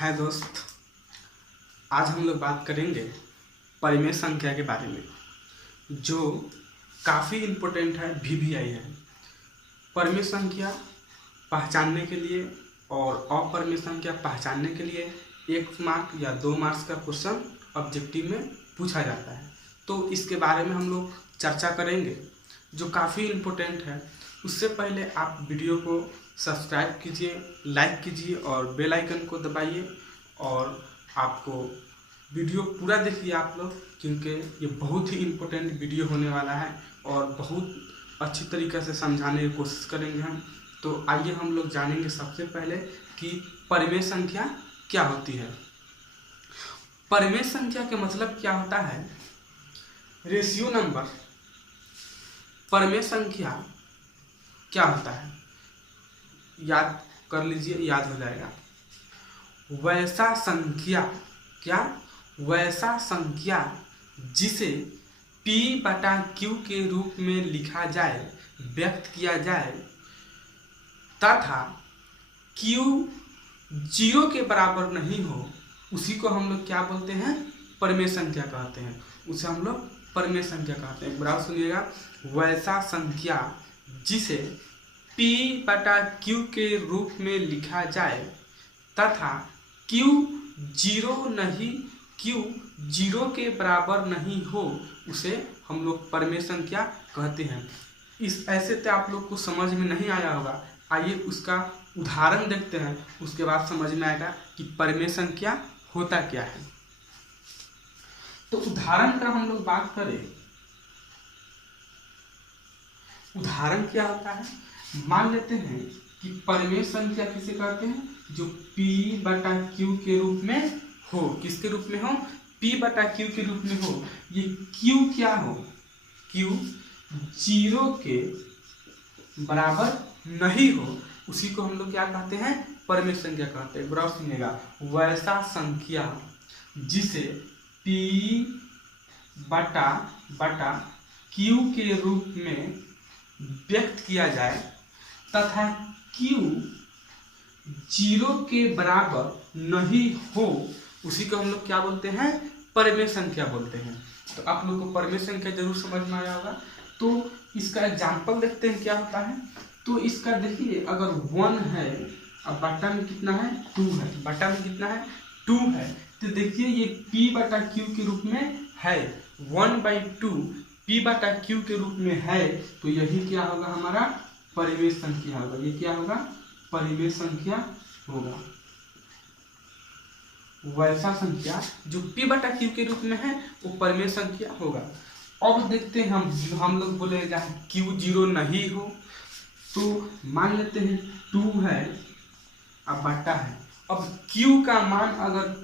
है दोस्त, आज हम लोग बात करेंगे परिमेय संख्या के बारे में, जो काफ़ी इम्पोर्टेंट है, VVI है। परिमेय संख्या पहचानने के लिए और अपरिमेय संख्या पहचानने के लिए 1 मार्क या 2 मार्क्स का क्वेश्चन ऑब्जेक्टिव में पूछा जाता है। तो इसके बारे में हम लोग चर्चा करेंगे, जो काफ़ी इम्पोर्टेंट है। उससे पहले आप वीडियो को सब्सक्राइब कीजिए, लाइक कीजिए और बेल आइकन को दबाइए। और आपको वीडियो पूरा देखिए आप लोग, क्योंकि ये बहुत ही इम्पोर्टेंट वीडियो होने वाला है और बहुत अच्छी तरीके से समझाने की कोशिश करेंगे हम। तो आइए हम लोग जानेंगे सबसे पहले कि परिमेय संख्या क्या होती है। परिमेय संख्या के मतलब क्या होता है? Ratio number. परिमेय संख्या क्या होता है याद कर लीजिए, याद हो जाएगा। वैसा संख्या, क्या? वैसा संख्या जिसे P/Q के रूप में लिखा जाए, व्यक्त किया जाए तथा Q 0 के बराबर नहीं हो, उसी को हम लोग क्या बोलते हैं? परिमेय संख्या कहते हैं। उसे हम लोग परिमेय संख्या कहते हैं। बराबर सुनिएगा, वैसा संख्या जिसे P/Q के रूप में लिखा जाए तथा Q 0 के बराबर नहीं हो, उसे हम लोग परिमेय संख्या कहते हैं। इस ऐसे तो आप लोग को समझ में नहीं आया होगा। आइए उसका उदाहरण देखते हैं, उसके बाद समझ में आएगा कि परिमेय संख्या होता क्या है। तो उदाहरण का हम लोग बात करें, उदाहरण क्या होता है? मान लेते हैं कि परिमेय संख्या किसे कहते हैं? जो P/Q के रूप में हो। किसके रूप में हो? P/Q के रूप में हो। ये Q क्या हो? Q 0 के बराबर नहीं हो, उसी को हम लोग क्या कहते हैं? परिमेय संख्या कहते हैं। बराबर सुनिएगा, वैसा संख्या जिसे P/Q के रूप में व्यक्त किया जाए तथा Q 0 के बराबर नहीं हो, उसी को हम लोग क्या बोलते हैं? परिमेय संख्या बोलते हैं। तो आप लोग को परिमेय संख्या जरूर समझ में आया होगा। तो इसका एग्जाम्पल देखते हैं क्या होता है। तो इसका देखिए, अगर 1 है और बटा में कितना है? 2 है। बटा में कितना है? 2 है। तो देखिए ये P/Q के रूप में है, 1/2 P/Q के रूप में है। तो यही क्या होगा? हमारा परिमेय संख्या होगा। ये क्या होगा? परिमेय संख्या होगा। वैसा संख्या जो P/Q के रूप में है वो परिमेय संख्या होगा। अब देखते हैं हम लोग बोले जहाँ Q 0 नहीं हो, तो मान लेते हैं 2 है अब बटा है। अब Q का मान अगर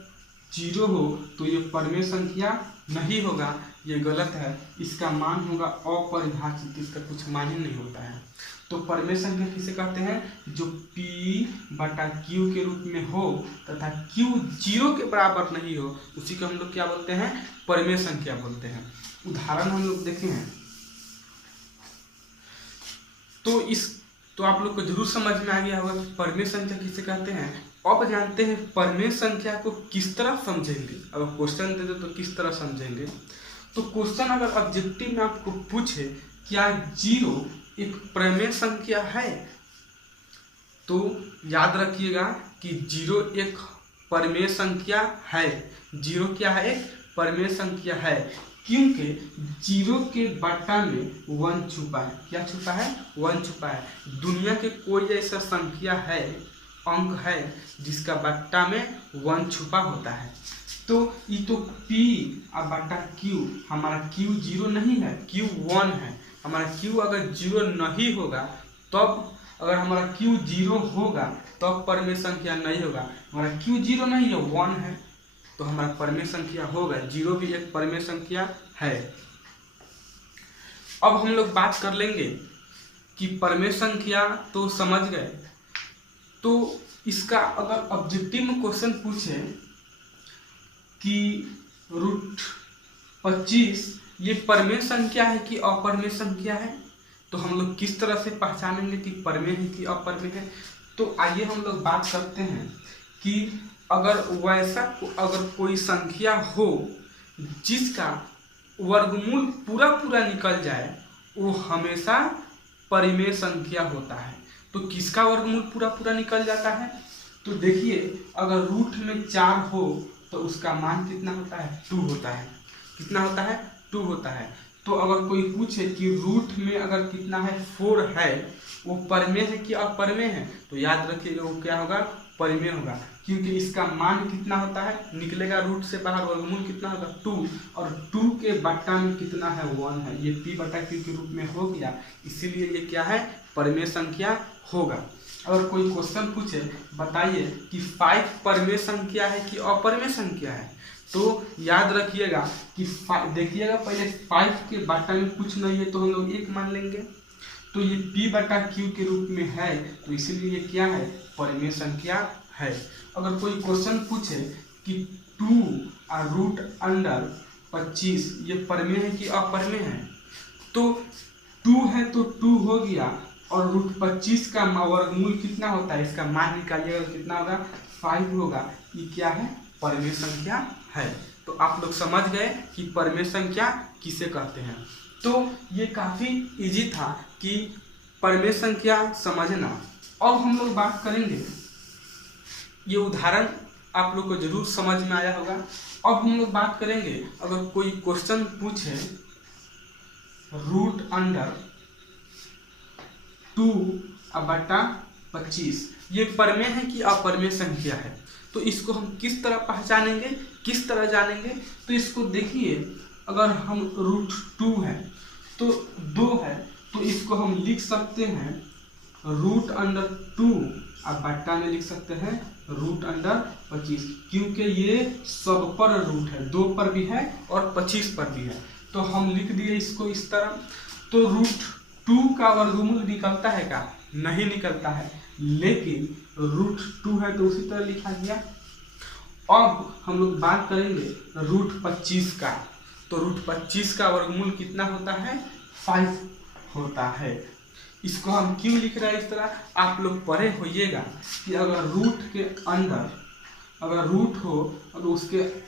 0 हो तो ये परिमेय संख्या नहीं होगा, ये गलत है। इसका मान होगा अपरिभाषित, इसका कुछ मान ही नहीं होता है। तो परिमेय संख्या किसे कहते हैं? जो P/Q के रूप में हो तथा Q 0 के बराबर नहीं हो, उसी को हम लोग क्या बोलते हैं? परिमेय संख्या बोलते हैं। उदाहरण हम लोग देखे हैं, तो आप लोग को जरूर समझ में आ गया होगा कि परिमेय संख्या किसे कहते हैं। अब जानते हैं परिमेय संख्या को किस तरह समझेंगे। अगर क्वेश्चन दे दो तो किस तरह समझेंगे। तो क्वेश्चन अगर ऑब्जेक्टिव में आपको पूछे क्या 0 एक परिमेय संख्या है, तो याद रखिएगा कि 0 एक परिमेय संख्या है। 0 क्या है? एक परिमेय संख्या है, क्योंकि 0 के बटा में 1 छुपा है। क्या छुपा है? 1 छुपा है। दुनिया के कोई ऐसा संख्या है, अंक है, जिसका बट्टा में 1 छुपा होता है? तो ये तो P/Q, हमारा Q 0 नहीं है, Q 1 है। हमारा Q अगर 0 नहीं होगा, तब अगर हमारा Q 0 होगा तब परिमेय संख्या नहीं होगा। हमारा Q 0 नहीं है, 1 है, तो हमारा परिमेय संख्या होगा। 0 भी एक परिमेय संख्या है। अब हम लोग बात कर लेंगे कि परिमेय संख्या तो समझ गए। तो इसका अगर ऑब्जेक्टिव में क्वेश्चन पूछे कि √25 ये परिमेय संख्या है कि अपरिमेय संख्या है, तो हम लोग किस तरह से पहचानेंगे कि परिमेय है कि अपरिमेय है। तो आइए हम लोग बात करते हैं कि अगर कोई संख्या हो जिसका वर्गमूल पूरा पूरा निकल जाए, वो हमेशा परिमेय संख्या होता है। तो किसका वर्गमूल पूरा पूरा निकल जाता है? तो देखिए, अगर रूट में 4 हो तो उसका मान कितना होता है? 2 होता है। कितना होता है? 2 होता है। तो अगर कोई पूछे कि रूट में अगर कितना है 4 है, वो परिमेय है कि अपरिमेय है, तो याद रखिएगा वो क्या होगा? परिमेय होगा, क्योंकि इसका मान कितना होता है? निकलेगा रूट से बाहर, वर्गमूल कितना होगा? 2, और 2 के बट्टा में कितना है? 1 है। ये p बटा q के रूप में हो गया, इसीलिए ये क्या है? परिमेय संख्या होगा। अगर कोई क्वेश्चन पूछे, बताइए कि 5 परिमेय संख्या है कि अपरिमेय संख्या है, तो याद रखिएगा कि देखिएगा पहले 5 के बट्टा में कुछ नहीं है तो हम लोग 1 मान लेंगे। तो ये p बटा q के रूप में है, तो इसीलिए ये क्या है? परिमेय संख्या है। अगर कोई क्वेश्चन पूछे कि 2 रूट अंडर 25 ये परिमेय है कि अपरिमेय है, तो 2 है तो 2 हो गया, और रूट 25 का वर्गमूल कितना होता है? इसका मान निकालिएगा, कितना होगा? 5 होगा। ये क्या है? परिमेय संख्या है। तो आप लोग समझ गए कि परिमेय संख्या किसे कहते हैं। तो ये काफी इजी था कि परिमेय संख्या समझना। अब हम लोग बात करेंगे, ये उदाहरण आप लोग को जरूर समझ में आया होगा। अब हम लोग बात करेंगे, अगर कोई क्वेश्चन पूछे रूट अंडर 2 बटा 25 ये परिमेय है कि अपरिमेय संख्या है, तो इसको हम किस तरह पहचानेंगे, किस तरह जानेंगे? तो इसको देखिए, अगर हम रूट 2 है तो 2 है, तो इसको हम लिख सकते हैं रूट अंडर 2 अब बट्टा में लिख सकते हैं रूट अंडर 25, क्योंकि ये सब पर रूट है, 2 पर भी है और 25 पर भी है, तो हम लिख दिए इसको इस तरह। तो रूट 2 का वर्गमूल निकलता है क्या? नहीं निकलता है, लेकिन रूट 2 है तो उसी तरह लिखा गया। अब हम लोग बात करेंगे रूट 25 का, तो रूट 25 का वर्गमूल कितना होता है? 5 होता है। इसको हम क्यों लिख रहे हैं इस तरह? आप लोग पढ़े होइएगा कि अगर रूट के अंदर अगर रूट हो और उसके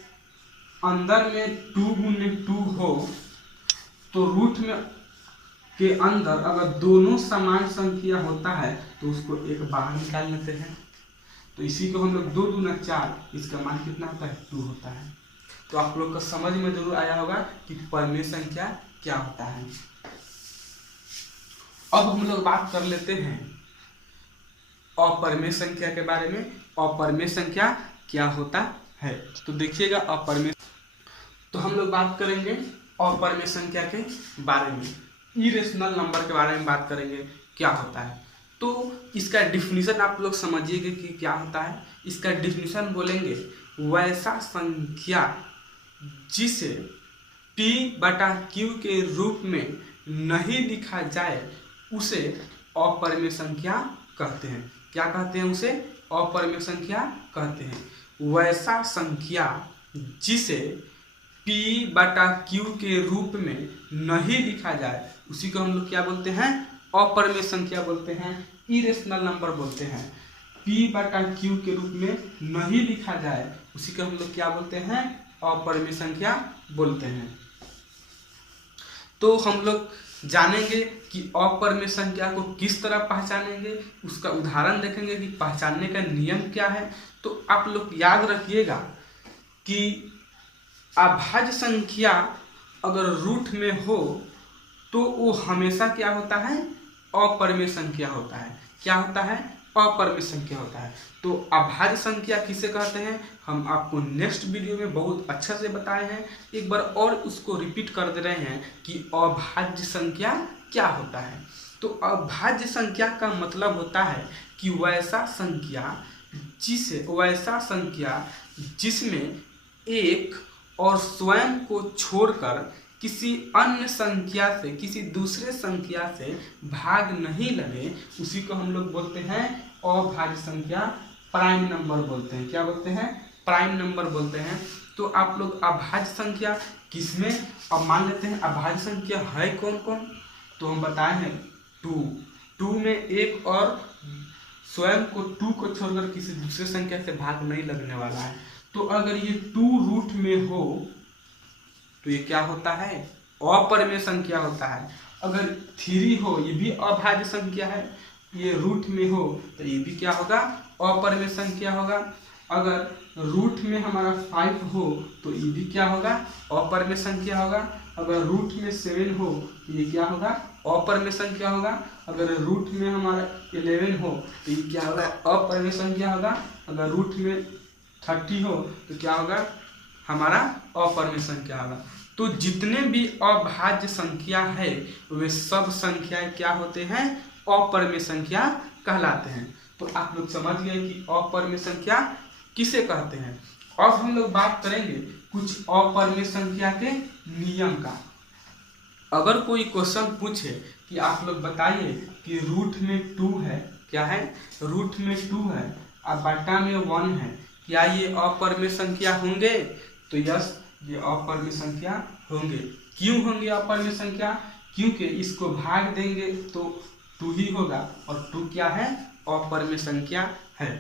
अंदर में 2 गुने 2 हो, तो रूट में के अंदर अगर दोनों समान संख्या होता है तो उसको एक बाहर निकाल लेते हैं। तो इसी को हम लोग 2 दूना 4, इसका मान कितना होता है? 2 होता है। तो आप लोग को समझ में जरूर आया होगा कि परिमेय संख्या क्या होता है। अब हम लोग बात कर लेते हैं अपरिमेय संख्या के बारे में। अपरिमेय संख्या क्या होता है? तो देखिएगा अपरिमेय, तो हम लोग बात करेंगे अपरिमेय संख्या के बारे में, इरेशनल नंबर के बारे में बात करेंगे क्या होता है। तो इसका डिफिनीशन आप लोग समझिएगा कि क्या होता है। इसका डिफिनीशन बोलेंगे वैसा संख्या जिसे p बटा q के रूप में नहीं लिखा जाए उसे अपरिमेय संख्या कहते हैं। क्या कहते हैं? उसे अपरिमेय संख्या कहते हैं। वैसा संख्या जिसे p बटा q के रूप में नहीं लिखा जाए उसी को हम लोग क्या बोलते हैं? अपरिमेय संख्या बोलते हैं, इरेशनल नंबर बोलते हैं। p बटा q के रूप में नहीं लिखा जाए उसी को हम लोग क्या बोलते हैं? अपरिमेय संख्या बोलते हैं। तो हम लोग जानेंगे कि अपरिमेय संख्या को किस तरह पहचानेंगे, उसका उदाहरण देखेंगे कि पहचानने का नियम क्या है। तो आप लोग याद रखिएगा कि अभाज्य संख्या अगर रूट में हो तो वो हमेशा क्या होता है? अपरिमेय संख्या होता है। क्या होता है? अपरिमेय संख्या होता है। तो अभाज्य संख्या किसे कहते हैं हम आपको नेक्स्ट वीडियो में बहुत अच्छे से बताए हैं। एक बार और उसको रिपीट कर दे रहे हैं कि अभाज्य संख्या क्या होता है। तो अभाज्य संख्या का मतलब होता है कि वैसा संख्या जिसमें एक और स्वयं को छोड़कर किसी अन्य संख्या से, किसी दूसरे संख्या से भाग नहीं लगे, उसी को हम लोग बोलते हैं अभाज्य संख्या, प्राइम नंबर बोलते हैं। क्या बोलते हैं? प्राइम नंबर बोलते हैं। तो आप लोग अभाज्य संख्या किसमें, अब मान लेते हैं अभाज्य संख्या है कौन कौन, तो हम बताए हैं 2 में 1 और स्वयं को 2 को छोड़कर किसी दूसरे संख्या से भाग नहीं लगने वाला है। तो अगर ये 2 रूट में हो तो ये क्या होता है, अपरिमेय संख्या होता है। अगर 3 हो, ये भी अभाज्य संख्या है, ये रूट में हो तो ये भी क्या होगा, अपरिमेय संख्या होगा। अगर रूट में हमारा 5 हो तो ये भी क्या होगा, अपरिमेय संख्या होगा। अगर रूट में 7 हो तो ये क्या होगा, अपरिमेय संख्या होगा। अगर रूट में हमारा 11 हो तो ये क्या होगा, अपरिमेय संख्या होगा। अगर रूट में 30 हो तो क्या होगा, हमारा अपरिमेय संख्या होगा। तो जितने भी अभाज्य संख्या है वे सब संख्याएं क्या होते हैं, अपरिमेय संख्या कहलाते हैं। तो आप लोग समझ गए कि अपरिमेय संख्या किसे कहते हैं। अब हम लोग बात करेंगे कुछ अपरिमेय संख्या के नियम का। अगर कोई क्वेश्चन पूछे कि आप लोग बताइए कि रूट में 2 है, क्या है, रूट में 2 है और बटा में 1 है, क्या ये अपरिमेय संख्या होंगे, तो यस, ये अपरिमेय संख्या होंगे। क्यों होंगे अपरिमेय संख्या, क्योंकि इसको भाग देंगे तो 2 ही होगा और 2 क्या है, अपरिमेय संख्या है।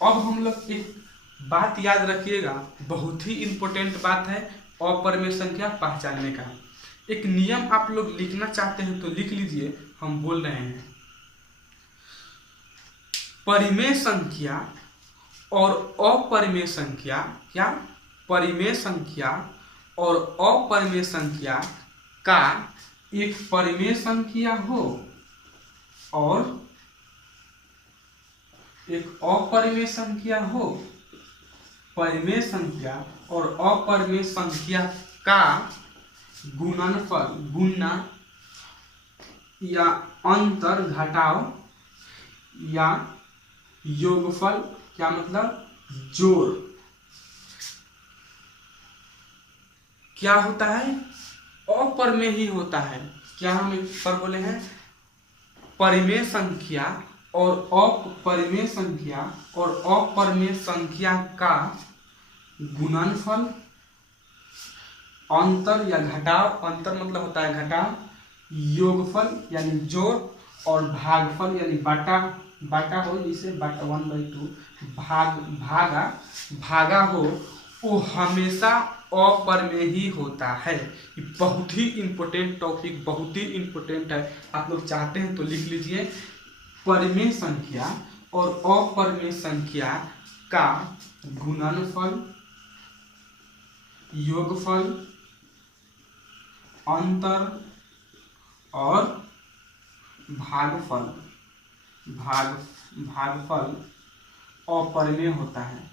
अब हम लोग एक बात याद रखिएगा, बहुत ही इंपॉर्टेंट बात है अपरिमेय संख्या पहचानने का। एक नियम आप लोग लिखना चाहते हैं तो लिख लीजिए, हम बोल रहे हैं परिमेय संख्या और अपरिमेय संख्या, क्या, परिमेय संख्या और अपरिमेय संख्या का एक परिमेय संख्या हो और एक अपरिमेय संख्या हो, परिमेय संख्या और अपरिमेय संख्या का गुणनफल, गुणना या अंतर घटाव या योगफल, क्या मतलब जोड़, क्या होता है, अपरिमेय ही होता है। क्या हम पर बोले हैं, परिमेय संख्या और अपरिमेय संख्या और अपरिमेय संख्या का गुणनफल, अंतर या घटाव, अंतर मतलब होता है घटाव, योगफल यानी जोड़ और भागफल यानी बाटा, बाटा हो जिसे बाटा 1/2 भागा हो, वो हमेशा अपरिमेय ही होता है। ये बहुत ही इंपॉर्टेंट टॉपिक, बहुत ही इंपॉर्टेंट है। आप लोग चाहते हैं तो लिख लीजिए, परिमेय संख्या और अपरिमेय संख्या का गुणनफल, योगफल, अंतर और भागफल भागफल अपरिमेय होता है।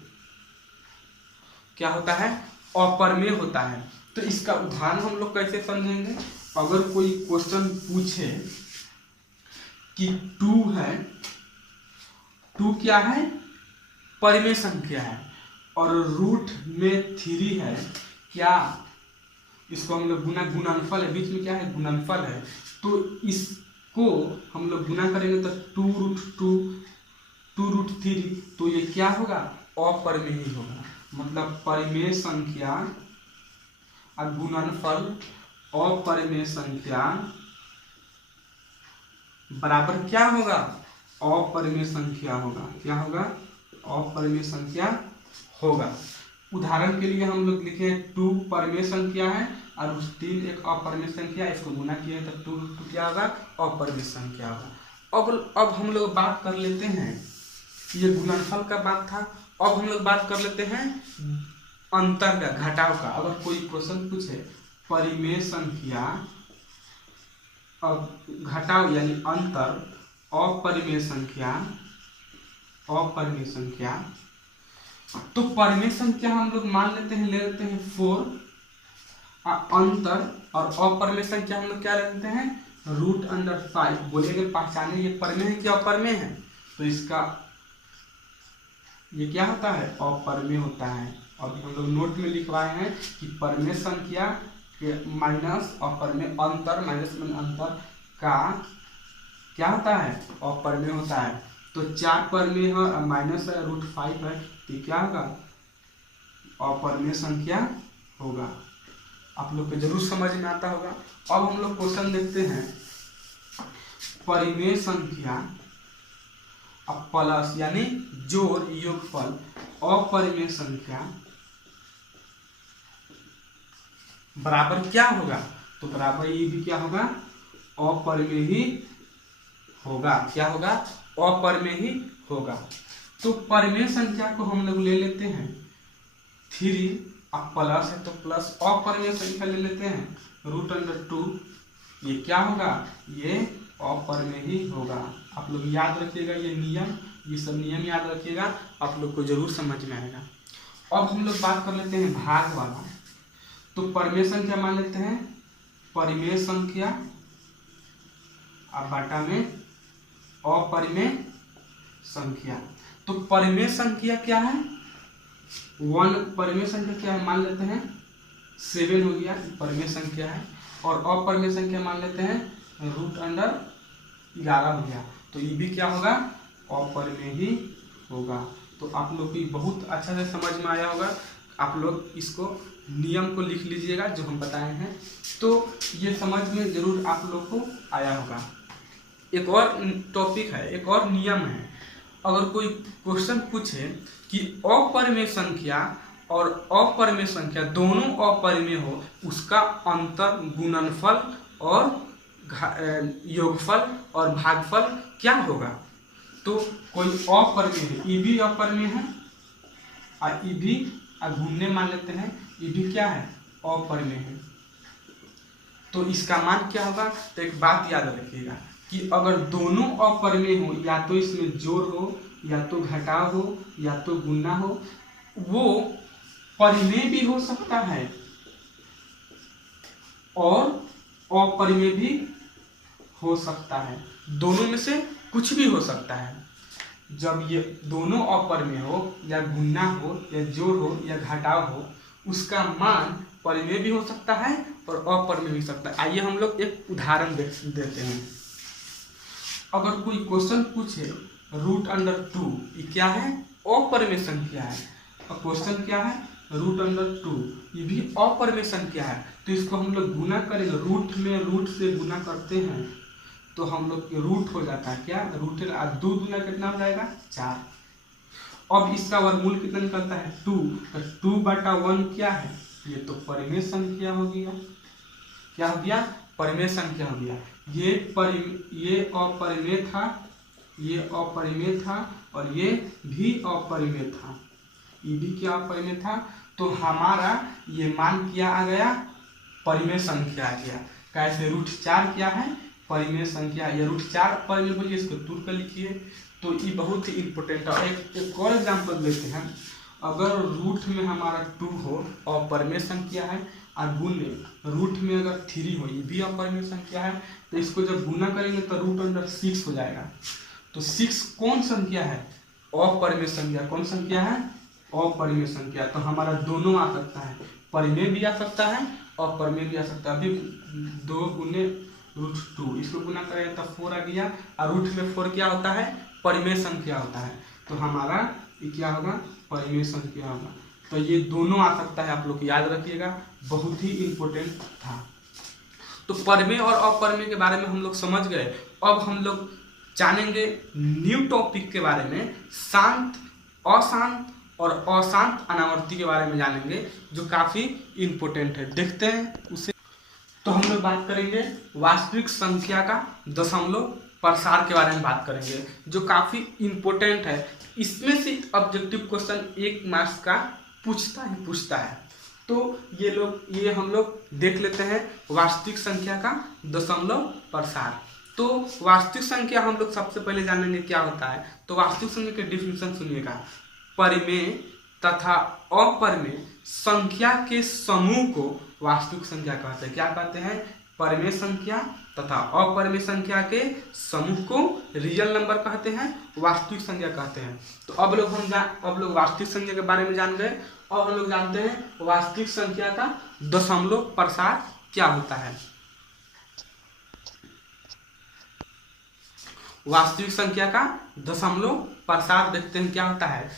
क्या होता है, अपरिमेय होता है। तो इसका उदाहरण हम लोग कैसे समझेंगे, अगर कोई क्वेश्चन पूछे कि 2 है, 2 क्या है, परिमेय संख्या है और रूट में 3 है, क्या, इसको हम लोग गुणनफल है, बीच में क्या है, गुणनफल है, तो इसको हम लोग गुना करेंगे तो 2√3, तो ये क्या होगा, अपरिमेय ही होगा। मतलब परिमेय संख्या और गुणनफल अपरिमेय संख्या बराबर क्या होगा, अपरिमेय संख्या होगा। क्या होगा, अपरिमेय संख्या होगा। उदाहरण के लिए हम लोग लिखे 2 परिमेय संख्या है और 3 एक अपरिमेय संख्या, इसको गुना किए तो 2 क्या होगा, अपरिमेय संख्या होगा। अब हम लोग बात कर लेते हैं, ये गुणनफल का बात था। अब हम लोग बात कर लेते हैं अंतर का, घटाव का। अगर कोई क्वेश्चन पूछे परिमेय संख्या अब घटाव यानी अंतर अपरिमेय संख्या, अपरिमेय संख्या, तो परिमेय संख्या हम लोग मान लेते हैं, ले लेते हैं 4, अंतर और अपरिमेय संख्या हम लोग क्या ले लेते हैं, √5। बोलेंगे पहचाने ये परिमेय है क्या अपरिमेय है, तो इसका ये क्या होता है, अपरिमेय होता है। और हम लोग नोट में लिखवाए हैं कि परिमेय संख्या के माइनस अपरिमेय, अंतर माइनस में अंतर का क्या होता है, अपरिमेय होता है। तो 4 परिमेय है और माइनस है √5 है, तो क्या होगा, अपरिमेय संख्या होगा। आप लोग को जरूर समझ में आता होगा। अब हम लोग क्वेश्चन देखते हैं, परिमेय संख्या प्लस यानी जोड़ योगफल अपरिमेय संख्या बराबर क्या होगा, तो बराबर ये भी क्या होगा, अपरिमेय ही होगा। क्या होगा, अपरिमेय ही होगा। तो परिमेय संख्या को हम लोग ले लेते हैं 3, अब प्लस है तो प्लस, अपरिमेय संख्या ले लेते हैं √2। ये क्या होगा, ये अपरिमेय ही होगा। आप लोग याद रखिएगा ये नियम, ये सब नियम याद रखिएगा, आप लोग को जरूर समझ में आएगा। अब हम लोग बात कर लेते हैं भाग वाला। तो परिमेय संख्या मान लेते हैं परिमेय संख्या अब बाटा में अपरिमेय संख्या। तो परिमेय संख्या क्या है, 1 परिमेय संख्या क्या है मान लेते हैं 7 हो गया, परिमेय संख्या है। और अपरिमेय संख्या मान लेते हैं √11 हो गया। तो ये भी क्या होगा, अपरिमेय ही होगा। तो आप लोग की बहुत अच्छा से समझ में आया होगा। आप लोग इसको नियम को लिख लीजिएगा जो हम बताए हैं, तो ये समझ में जरूर आप लोग को आया होगा। एक और टॉपिक है, एक और नियम है। अगर कोई क्वेश्चन पूछे कि अपरिमेय संख्या और अपरिमेय संख्या दोनों अपरिमेय हो, उसका अंतर गुणनफल और योगफल और भागफल क्या होगा। तो कोई अपरिमेय है, ये भी अपरिमेय है और ये भी गुणने मान लेते हैं, ये भी क्या है, अपरिमेय है। तो इसका मान क्या होगा, तो एक बात याद रखिएगा कि अगर दोनों अपरिमेय हो, या तो इसमें जोड़ हो, या तो घटाव हो, या तो गुणा हो, वो परिमेय भी हो सकता है और अपरिमेय भी हो सकता है। दोनों में से कुछ भी हो सकता है। जब ये दोनों अपरिमेय हो, या गुणा हो, या जोड़ हो, या घटाव हो, उसका मान परिमेय भी हो सकता है और अपरिमेय भी हो सकता है। आइए हम लोग एक उदाहरण देते हैं। अगर कोई क्वेश्चन पूछे √2, ये क्या है, अपरिमेय संख्या है। और क्वेश्चन क्या है, √2, ये भी अपरिमेय संख्या है। तो इसको हम लोग गुना करेंगे, रूट में रूट से गुना करते हैं तो हम लोग रूट हो जाता है, क्या रूट 2 गुना कितना हो जाएगा 4। अब इसका वर्गमूल कितना निकलता है 2, तो 2/1 क्या है, ये तो परिमेय संख्या हो गया। क्या हो गया, परिमेय संख्या हो गया। ये अपरिमेय था, ये अपरिमेय था और ये भी अपरिमेय था, ये भी क्या अपरिमेय था। तो हमारा ये मान क्या आ गया, परिमेय संख्या आ गया। कैसे, √4 क्या है, परिमेय संख्या। या √4 परिमेय बोलिए, इसको तोड़ कर लिखिए। तो ये बहुत ही इंपॉर्टेंट है। एक और एग्जाम्पल लेते हैं। अगर रूट में हमारा 2 हो और परिमेय संख्या है, और गुणे रूट में अगर 3 हो, ये भी अपरिमेय संख्या है, तो इसको जब गुना करेंगे तो √6 हो जाएगा। तो 6 कौन संख्या है, अपरिमेय संख्या। कौन संख्या है, अपरिमेय संख्या। तो हमारा दोनों आ सकता है, परिमेय भी आ सकता है और अपरिमेय भी आ सकता है। अभी 2 गुने √2, इसको गुना करेंगे तो 4 आ गया, और रूट में 4 क्या होता है, परिमेय संख्या होता है। तो हमारा ये क्या होगा, परिमेय संख्या होगा। तो ये दोनों आ सकता है, आप लोग याद रखिएगा, बहुत ही इंपॉर्टेंट था। तो परिमेय और अपरिमेय के बारे में हम लोग समझ गए। अब हम लोग जानेंगे न्यू टॉपिक के बारे में, शांत, अशांत और अशांत अनावर्ती के बारे में जानेंगे, जो काफी इंपॉर्टेंट है। देखते हैं उसे। तो हम लोग बात करेंगे वास्तविक संख्या का दशमलव प्रसार के बारे में बात करेंगे, जो काफी इंपॉर्टेंट है। इसमें से ऑब्जेक्टिव क्वेश्चन 1 मार्क्स का पूछता है। तो ये हम लोग देख लेते हैं वास्तविक संख्या का दशमलव प्रसार। तो वास्तविक संख्या हम लोग सबसे पहले जानेंगे क्या होता है। तो वास्तविक संख्या के डिफिनेशन सुनिएगा, परिमेय तथा अपरिमेय संख्या के समूह को वास्तविक संख्या कहते हैं। क्या कहते हैं, परिमेय संख्या तथा अपरिमेय संख्या के समूह को रियल नंबर कहते हैं, वास्तविक संख्या कहते हैं। तो अब लोग वास्तविक संख्या के बारे में जान गए। अब हम लोग जानते हैं वास्तविक संख्या का दशमलव प्रसार क्या होता है। वास्तविक संख्या का दशमलव प्रसार देखते हैं क्या होता है।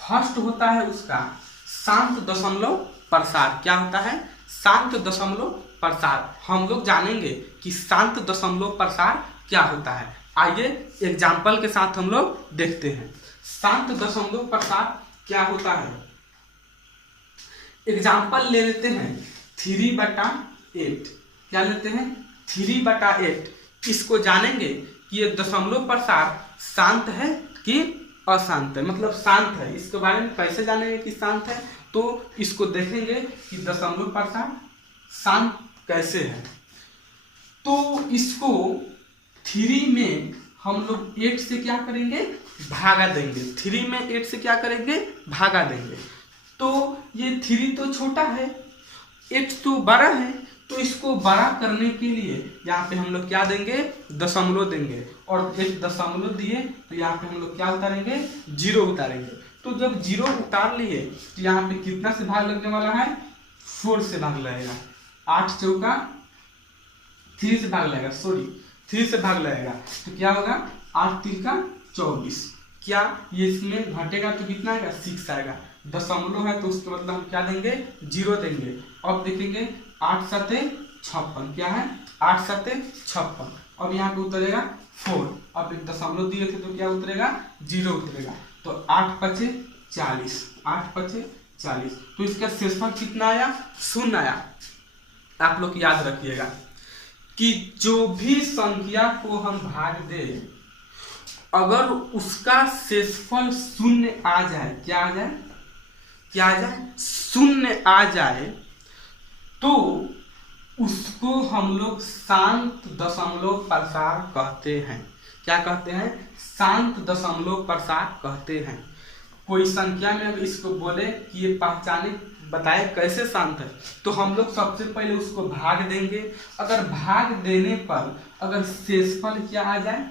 फर्स्ट होता है उसका शांत दशमलव प्रसार। क्या होता है, शांत दशमलव प्रसार। हम लोग जानेंगे कि शांत दशमलव प्रसार क्या होता है। आइए एग्जाम्पल के साथ हम लोग देखते हैं शांत दशमलव प्रसार क्या होता है। एग्जाम्पल ले लेते हैं 3/8। क्या लेते हैं 3/8। इसको जानेंगे कि ये दशमलव प्रसार शांत है कि अशांत है, मतलब शांत है। इसके बारे में कैसे जानेंगे कि शांत है, तो इसको देखेंगे कि दशमलव प्रसार शांत कैसे है। तो इसको 3 में हम लोग 8 से क्या करेंगे, भागा देंगे। 3 में 8 से क्या करेंगे, भागा देंगे। तो ये 3 तो छोटा है, 8 तो बड़ा है, तो इसको बड़ा करने के लिए यहाँ पे हम लोग क्या देंगे, दशमलव देंगे। और एक दशमलव दिए तो यहाँ पे हम लोग क्या उतारेंगे, 0 उतारेंगे। तो जब 0 उतार लिए तो यहाँ पे कितना से भाग लगने वाला है, 4 से भाग लगेगा। 8 चौका 3 से भाग लगेगा, 3 से भाग लगेगा। तो क्या होगा, 8 3 24। क्या ये इसमें घटेगा तो कितना आएगा, 6 आएगा। दशमलव है तो उसके मतलब हम क्या देंगे, 0 देंगे। अब देखेंगे 8 7 56। क्या है, 8 7 56। अब यहाँ पे उतरेगा 4। अब एक दशमलव दिए थे तो क्या उतरेगा, 0 उतरेगा। तो 8 5 40, 8 5 40। तो इसका शेषफल कितना आया, 0 आया। आप लोग याद रखिएगा कि जो भी संख्या को हम भाग दें, अगर उसका शेषफल 0 आ जाए, क्या आ जाए, क्या आ जाए, 0 आ जाए, तो उसको हम लोग शांत दशमलव प्रसार कहते हैं। क्या कहते हैं, शांत दशमलव प्रसार कहते हैं। कोई संख्या में अगर इसको बोले कि ये पहचाने बताए कैसे शांत है, तो हम लोग सबसे पहले उसको भाग देंगे। अगर भाग देने पर अगर शेषफल क्या आ जाए,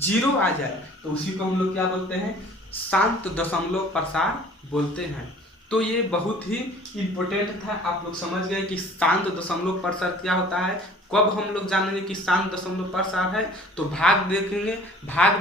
0 आ जाए, तो उसी को हम लोग क्या बोलते हैं, शांत दशमलव प्रसार बोलते हैं। तो ये बहुत ही इम्पोर्टेंट था, आप लोग समझ गए कि शांत दशमलव प्रसार क्या होता है। कब हम लोग जानेंगे कि शांत दशमलव प्रसार है, तो भाग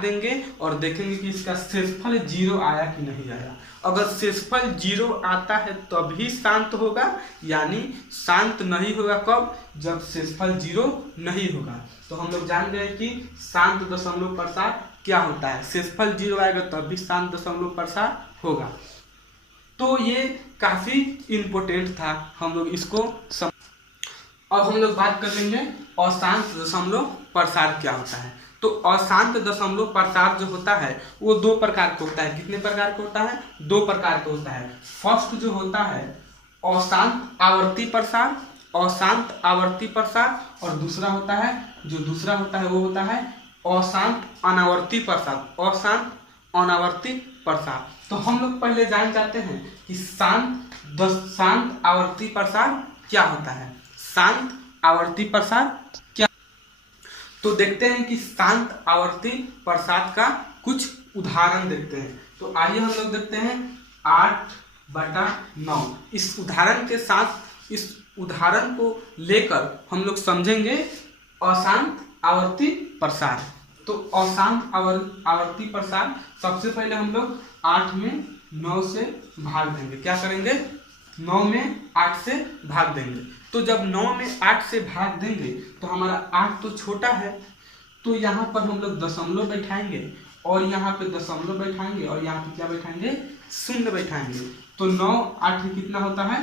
देंगे और देखेंगे कि इसका शेषफल 0 आया कि नहीं आया। अगर शेषफल 0 आता है तभी शांत होगा, यानी शांत नहीं होगा कब, जब शेषफल 0 नहीं होगा। तो हम लोग जान गए कि शांत दशमलव प्रसार क्या होता है। शेषफल 0 आएगा तब भी शांत दशमलव प्रसार होगा। तो ये काफी इम्पोर्टेंट था, हम लोग इसको अब हम लोग बात कर लेंगे अशांत दशमलव प्रसार क्या होता है। तो अशांत दशमलव प्रसार जो होता है वो 2 प्रकार का होता है। कितने प्रकार का होता है, 2 प्रकार का होता है। फर्स्ट जो होता है अशांत आवर्ती प्रसार, अशांत आवर्ती प्रसार, और दूसरा होता है वो होता है अशांत अनावर्ती प्रसार, अशांत अनावर्ती प्रसार। तो हम लोग पहले जान जाते हैं कि शांत आवर्ती प्रसार क्या होता है। शांत आवर्ती प्रसार क्या, तो देखते हैं कि शांत आवर्ती प्रसार का कुछ उदाहरण देखते हैं। तो आइए हम लोग देखते हैं 8/9। इस उदाहरण के साथ, इस उदाहरण को लेकर हम लोग समझेंगे अशांत आवर्ती प्रसार। तो अशांत आवर्ती प्रसार, सबसे पहले हम लोग 8 में 9 से भाग देंगे। क्या करेंगे, 9 में 8 से भाग देंगे। तो जब 9 में 8 से भाग देंगे तो हमारा 8 तो छोटा है, तो यहाँ पर हम लोग दशमलव बैठाएंगे और यहाँ पे दशमलव बैठाएंगे और यहाँ पे क्या बैठाएंगे, 0 बैठाएंगे। तो 9 8 कितना होता है,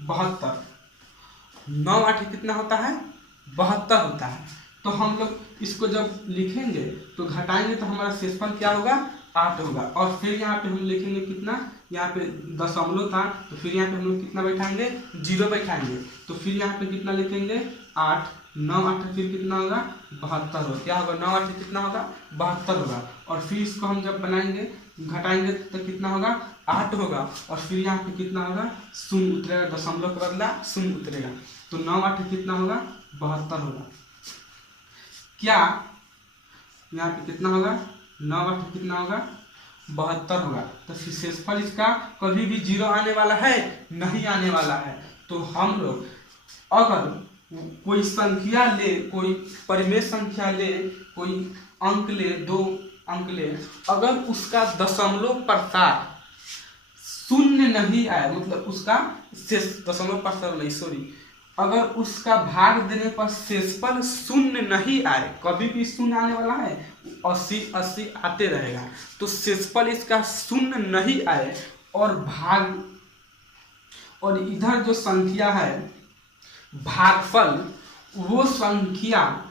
72। 9 8 कितना होता है, 72 होता है। तो हम लोग इसको जब लिखेंगे तो घटाएंगे तो हमारा शेषफल क्या होगा, 8 होगा। और फिर यहाँ पे हम लिखेंगे कितना, यहाँ पे दशमलव था तो फिर यहाँ पे हम लोग कितना बैठाएंगे, 0 बैठाएंगे। तो फिर यहाँ पे कितना लिखेंगे, 8। 9 8 फिर कितना होगा, 72 होगा। क्या होगा, 9 8 कितना होगा, 72 होगा। और फिर इसको हम जब बनाएंगे घटाएंगे तो कितना होगा, 8 होगा। और फिर यहाँ पे कितना होगा, 0 उतरेगा, दशमलव का बदला 0 उतरेगा। तो 9 8 कितना होगा, 72 होगा। क्या यहाँ पे कितना होगा, 9 8 कितना होगा, 72 होगा। तो शेषफल इसका कभी भी 0 आने वाला है, नहीं आने वाला है। तो हम लोग अगर कोई संख्या ले, कोई परिमेय संख्या ले, कोई अंक ले, 2 अंक ले, अगर उसका दशमलव प्रसार 0 नहीं आया, मतलब उसका दशमलव प्रसार नहीं, अगर उसका भाग देने पर शेषफल शून्य नहीं आए, कभी भी शून्य आने वाला है, 80 आते रहेगा, तो शेषफल इसका शून्य नहीं आए और भाग, और इधर जो संख्या है भागफल, वो संख्या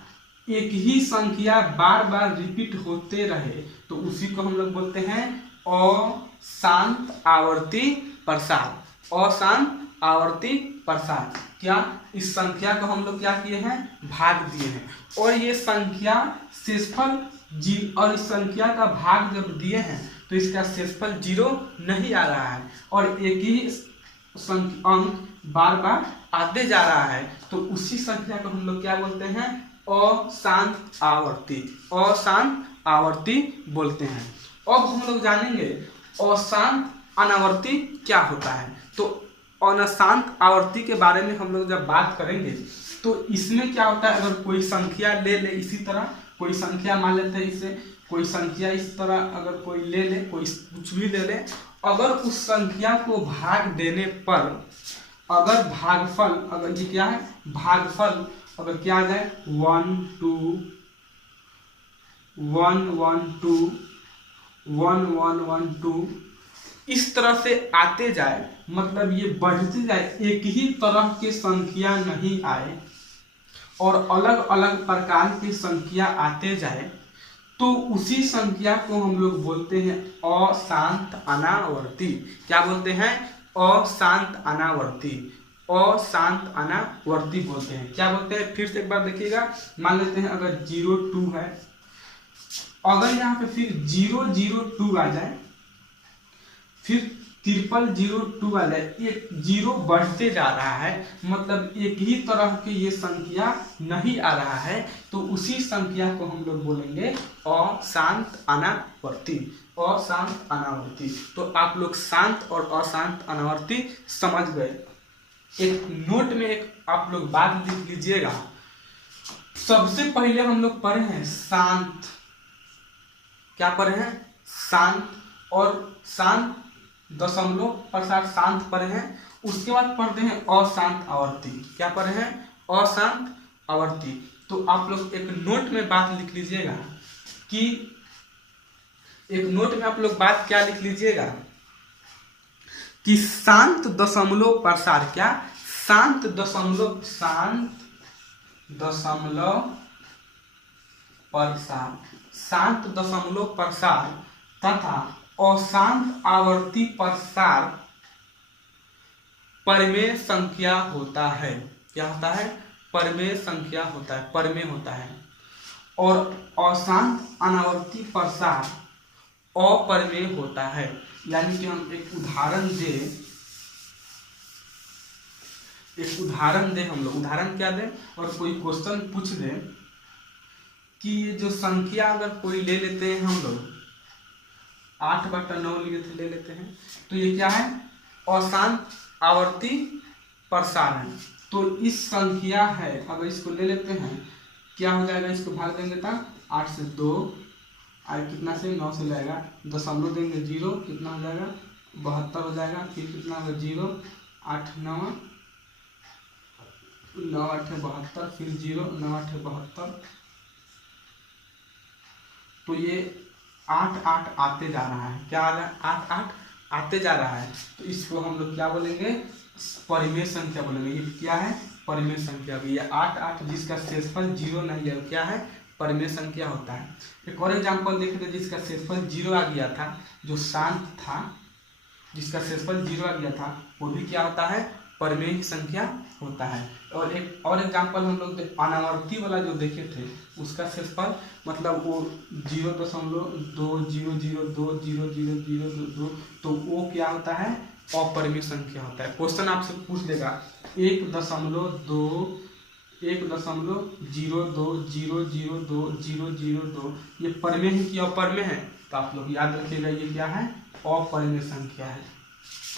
एक ही संख्या बार बार रिपीट होते रहे, तो उसी को हम लोग बोलते हैं अशांत आवर्ती प्रसार। अशांत आवर्ती प्रसार। क्या इस संख्या को हम लोग क्या किए हैं, भाग दिए हैं, और ये संख्या शेषफल और इस संख्या का भाग जब दिए हैं तो इसका शेषफल 0 नहीं आ रहा है और एक ही अंक बार बार आते जा रहा है, तो उसी संख्या को हम लोग क्या बोलते हैं, अशांत आवर्ती। अशांत आवर्ती बोलते हैं। अब हम लोग जानेंगे अशांत अनावर्ती क्या होता है। तो अशांत आवर्ती के बारे में हम लोग जब बात करेंगे तो इसमें क्या होता है, अगर कोई संख्या ले ले, इसी तरह कोई संख्या मान लेते हैं, इसे कोई संख्या इस तरह अगर कोई ले ले, कोई कुछ भी ले ले, अगर उस संख्या को भाग देने पर अगर भागफल, अगर ये क्या है भागफल, अगर क्या आ जाए 1 2 1 1 2 1 1 1 2 इस तरह से आते जाए, मतलब ये बढ़ते जाए, एक ही तरह के संख्या नहीं आए और अलग अलग प्रकार की संख्या आते जाए, तो उसी संख्या को हम लोग बोलते हैं अशांत अनावर्ती। क्या बोलते हैं, अशांत अनावर्ती। अशांत अनावर्ती बोलते हैं। क्या बोलते हैं, फिर से एक बार देखिएगा। मान लेते हैं अगर 0 2 है, अगर यहाँ पे फिर 0 0 2 आ जाए, फिर 0 आ जाए, एक 0 बढ़ते जा रहा है, मतलब एक ही तरह के ये संख्या नहीं आ रहा है, तो उसी संख्या को हम लोग बोलेंगे अशांत अनावर्ती। अशांत अनावर्ती। तो आप लोग शांत और अशांत अनावर्ती समझ गए। एक नोट में एक आप लोग बात लिख लीजिएगा। सबसे पहले हम लोग पढ़े हैं शांत। क्या पढ़े हैं, शांत, और शांत दशमलव प्रसार शांत पढ़े हैं। उसके बाद पढ़ते हैं अशांत आवर्ती। क्या पढ़े हैं, अशांत आवर्ती। तो आप लोग एक नोट में बात लिख लीजिएगा कि एक नोट में आप लोग बात क्या लिख लीजिएगा कि शांत दशमलव प्रसार, क्या शांत दशमलव प्रसार, शांत दशमलव प्रसार तथा अशांत आवर्ती प्रसार परिमेय संख्या होता है। क्या होता है, परिमेय संख्या होता है, परिमेय होता है। और अशांत अनावर्ती प्रसार अपरिमेय होता है। यानी कि हम एक उदाहरण दें, हम लोग उदाहरण क्या दें, और कोई क्वेश्चन पूछ दें कि ये जो संख्या अगर कोई ले लेते हैं, हम लोग 8/9 ले लेते हैं, तो ये क्या है, अशांत आवर्ती प्रसार है। तो इस संख्या है, अगर इसको ले लेते हैं, क्या हो जाएगा, इसको भाग देंगे तब 8 से 2, और कितना से 9 से जाएगा, दशमलव देंगे 0, कितना हो जाएगा 72 हो जाएगा। फिर कितना होगा 0 8 9 9 8 72, फिर 0 9 8 72। तो ये 8 8 आते जा रहा है। क्या आ रहा है, 8 8 आते जा रहा है। तो इसको हम लोग क्या बोलेंगे, परिमेय संख्या बोलेंगे। ये क्या है, परिमेय संख्या भी। ये 8 8 जिसका शेषफल 0 नहीं है, क्या है, परिमेय संख्या होता है। एक और एग्जाम्पल देखें तो जिसका शेषफल 0 आ गया था, जो शांत था, जिसका शेषफल 0 आ गया था, वो भी क्या होता है, परिमेय संख्या होता है। और एक और एग्जाम्पल हम लोग अनावर्ती वाला जो देखे थे, उसका शेषफल मतलब वो 0.200200200022, तो वो क्या होता है, अपरिमेय संख्या होता है। क्वेश्चन आपसे पूछ देगा 1.020002002 ये परिमेय है कि अपरिमेय है, तो आप लोग याद रखिएगा ये क्या है, अपरिमेय संख्या है।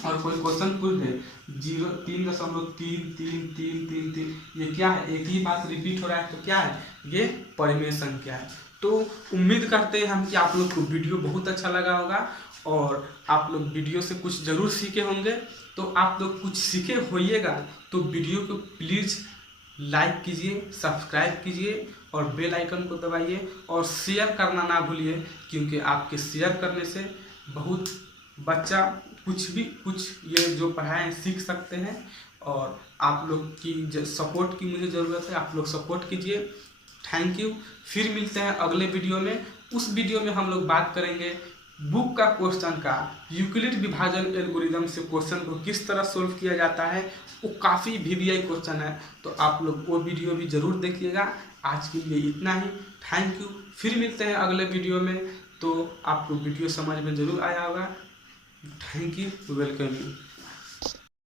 और कोई क्वेश्चन पूछ दे 3.333333, ये क्या है, एक ही बात रिपीट हो रहा है, तो क्या है, ये परिमेय संख्या है। तो उम्मीद करते हैं हम कि आप लोग को वीडियो बहुत अच्छा लगा होगा, और आप लोग वीडियो से कुछ ज़रूर सीखे होंगे। तो आप लोग कुछ सीखे होइएगा तो वीडियो को प्लीज़ लाइक कीजिए, सब्सक्राइब कीजिए और बेल आइकन को दबाइए और शेयर करना ना भूलिए, क्योंकि आपके शेयर करने से बहुत बच्चा कुछ ये जो पढ़ाएं सीख सकते हैं। और आप लोग की सपोर्ट की मुझे ज़रूरत है, आप लोग सपोर्ट कीजिए। Thank you. फिर मिलते हैं अगले वीडियो में। उस वीडियो में हम लोग बात करेंगे बुक का क्वेश्चन का, यूक्लिड विभाजन एल्गोरिदम से क्वेश्चन को किस तरह सोल्व किया जाता है। वो काफ़ी वीवीआई क्वेश्चन है, तो आप लोग वो वीडियो भी ज़रूर देखिएगा। आज के लिए इतना ही, थैंक यू। फिर मिलते हैं अगले वीडियो में। तो आपको वीडियो समझ में ज़रूर आया होगा। Thank you, welcome you.